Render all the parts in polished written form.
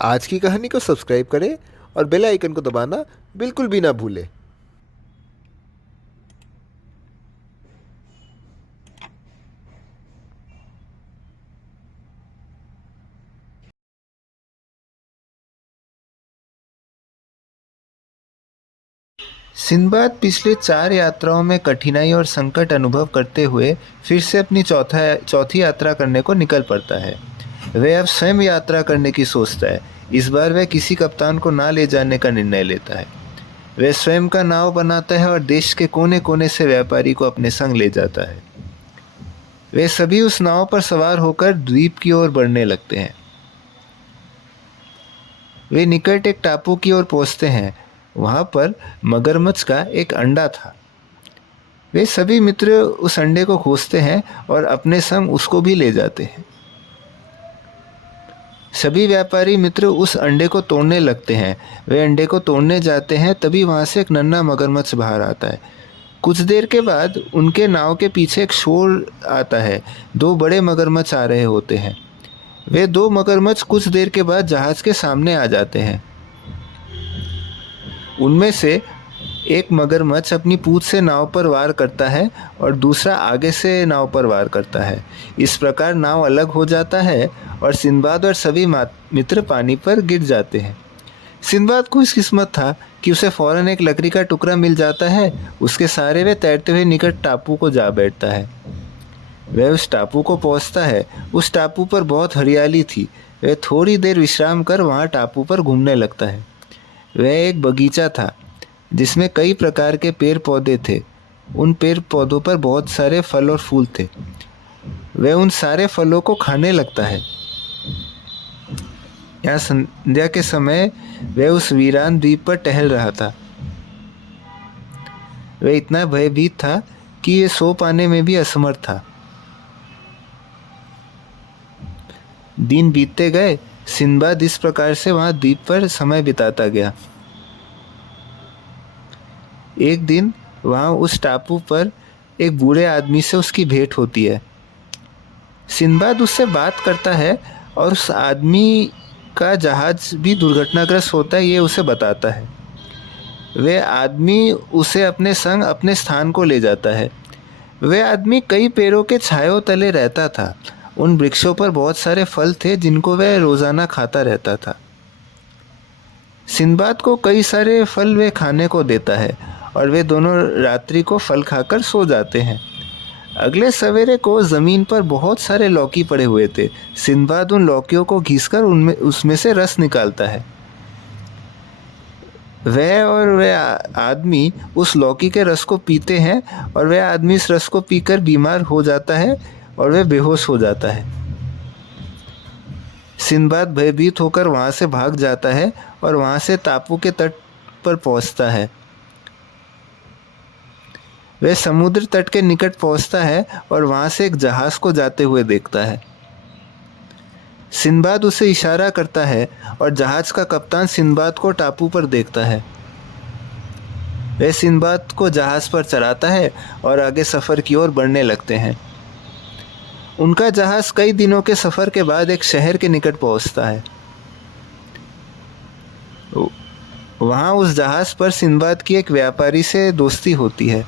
आज की कहानी को सब्सक्राइब करें और बेल आइकन को दबाना बिल्कुल भी ना भूलें। सिंदबाद पिछले 4 यात्राओं में कठिनाई और संकट अनुभव करते हुए फिर से अपनी चौथी यात्रा करने को निकल पड़ता है। वह अब स्वयं यात्रा करने की सोचता है। इस बार वह किसी कप्तान को ना ले जाने का निर्णय लेता है। वह स्वयं का नाव बनाता है और देश के कोने कोने से व्यापारी को अपने संग ले जाता है। वे सभी उस नाव पर सवार होकर द्वीप की ओर बढ़ने लगते हैं। वे निकट एक टापू की ओर पहुंचते हैं। वहां पर मगरमच्छ का एक अंडा था। वे सभी मित्र उस अंडे को खोजते हैं और अपने संग उसको भी ले जाते हैं। सभी व्यापारी मित्र उस अंडे को तोड़ने लगते हैं। वे अंडे को तोड़ने जाते हैं, तभी वहां से एक नन्हा मगरमच्छ बाहर आता है। कुछ देर के बाद उनके नाव के पीछे एक शोर आता है। 2 बड़े मगरमच्छ आ रहे होते हैं। वे 2 मगरमच्छ कुछ देर के बाद जहाज के सामने आ जाते हैं। उनमें से एक मगरमच्छ अपनी पूंछ से नाव पर वार करता है और दूसरा आगे से नाव पर वार करता है। इस प्रकार नाव अलग हो जाता है और सिंदबाद और सभी मित्र पानी पर गिर जाते हैं। सिंदबाद को इस किस्मत था कि उसे फौरन एक लकड़ी का टुकड़ा मिल जाता है। उसके सहारे वह तैरते हुए निकट टापू को जा बैठता है। वह उस टापू को पहुंचता है। उस टापू पर बहुत हरियाली थी। वह थोड़ी देर विश्राम कर वहां टापू पर घूमने लगता है। वह एक बगीचा था जिसमें कई प्रकार के पेड़ पौधे थे। उन पेड़ पौधों पर बहुत सारे फल और फूल थे। वह उन सारे फलों को खाने लगता है। यहाँ संध्या के समय वह उस वीरान द्वीप पर टहल रहा था। वह इतना भयभीत था कि ये सो पाने में भी असमर्थ था। दिन बीतते गए। सिंदबाद इस प्रकार से वहां द्वीप पर समय बिताता गया। एक दिन वहां उस टापू पर एक बूढ़े आदमी से उसकी भेंट होती है। सिंदबाद उससे बात करता है और उस आदमी का जहाज भी दुर्घटनाग्रस्त होता है, ये उसे बताता है। वह आदमी उसे अपने संग अपने स्थान को ले जाता है। वह आदमी कई पेड़ों के छायों तले रहता था। उन वृक्षों पर बहुत सारे फल थे जिनको वह रोजाना खाता रहता था। सिंदबाद को कई सारे फल वे खाने को देता है और वे दोनों रात्रि को फल खाकर सो जाते हैं। अगले सवेरे को जमीन पर बहुत सारे लौकी पड़े हुए थे। सिंदबाद उन लौकियों को घिसकर उसमें से रस निकालता है। वह आदमी उस लौकी के रस को पीते हैं और वह आदमी इस रस को पीकर बीमार हो जाता है और वह बेहोश हो जाता है। सिंदबाद भयभीत होकर वहां से भाग जाता है और वहां से टापू के तट पर पहुंचता है। वह समुद्र तट के निकट पहुंचता है और वहां से एक जहाज को जाते हुए देखता है। सिंदबाद उसे इशारा करता है और जहाज का कप्तान सिंदबाद को टापू पर देखता है। वह सिंदबाद को जहाज पर चढ़ाता है और आगे सफर की ओर बढ़ने लगते हैं। उनका जहाज कई दिनों के सफर के बाद एक शहर के निकट पहुंचता है। वहां उस जहाज पर सिंदबाद की एक व्यापारी से दोस्ती होती है।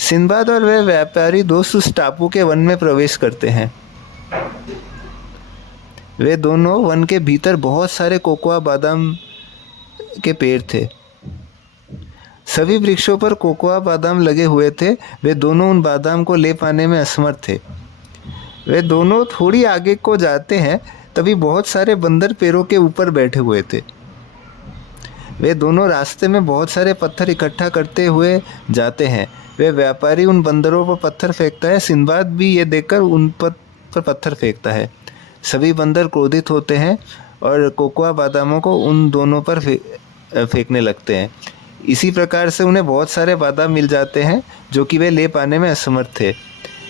सिंदबाद और वह व्यापारी दोस्त उस टापू के वन में प्रवेश करते हैं। वे दोनों वन के भीतर बहुत सारे कोकोआ बादाम के पेड़ थे। सभी वृक्षों पर कोकोआ बादाम लगे हुए थे। वे दोनों उन बादाम को ले पाने में असमर्थ थे। वे दोनों थोड़ी आगे को जाते हैं, तभी बहुत सारे बंदर पेड़ों के ऊपर बैठे हुए थे। वे दोनों रास्ते में बहुत सारे पत्थर इकट्ठा करते हुए जाते हैं। वे व्यापारी उन बंदरों पर पत्थर फेंकता है। सिंदबाद भी ये देखकर उन पर पत्थर फेंकता है। सभी बंदर क्रोधित होते हैं और कोकोआ बादामों को उन दोनों पर फेंकने लगते हैं। इसी प्रकार से उन्हें बहुत सारे बादाम मिल जाते हैं जो कि वे ले पाने में असमर्थ थे।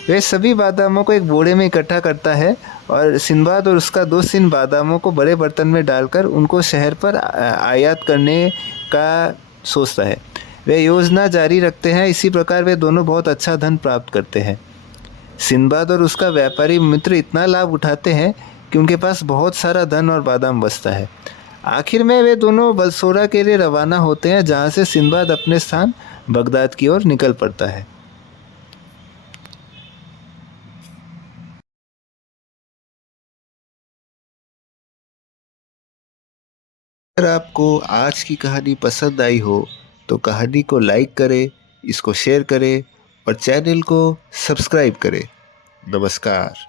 वे सभी बादामों को एक बोरे में इकट्ठा करता है और सिंदबाद और उसका दोस्त इन बादामों को बड़े बर्तन में डालकर उनको शहर पर आयात करने का सोचता है। वे योजना जारी रखते हैं। इसी प्रकार वे दोनों बहुत अच्छा धन प्राप्त करते हैं। सिंदबाद और उसका व्यापारी मित्र इतना लाभ उठाते हैं कि उनके पास बहुत सारा धन और बादाम बचता है। आखिर में वे दोनों बलसोरा के लिए रवाना होते हैं, जहाँ से सिंदबाद अपने स्थान बगदाद की ओर निकल पड़ता है। अगर आपको आज की कहानी पसंद आई हो तो कहानी को लाइक करें, इसको शेयर करें और चैनल को सब्सक्राइब करें। नमस्कार।